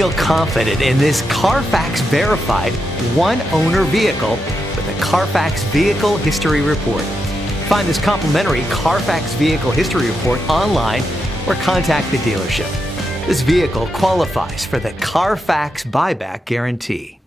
Feel confident in this Carfax verified one-owner vehicle with a Carfax Vehicle History Report. Find this complimentary Carfax Vehicle History Report online or contact the dealership. This vehicle qualifies for the Carfax Buyback Guarantee.